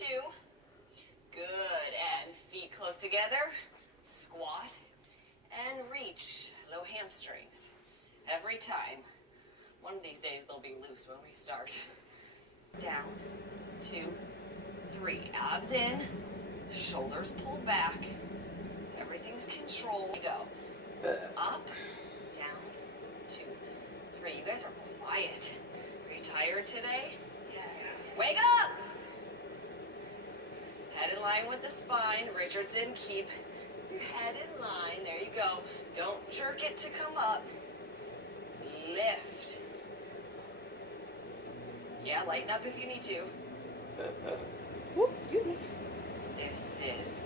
2. Good, and feet close together. Squat and reach. Low hamstrings. Every time. One of these days they'll be loose when we start. Down, 2, 3. Abs in, shoulders pulled back. Everything's controlled. We go. Up, down, 2, 3. You guys are quiet. Are you tired today? Yeah. Wake up! Head in line with the spine. Richardson, keep your head in line. There you go. Don't jerk it to come up. Lift. Yeah, lighten up if you need to. Whoops, excuse me. This is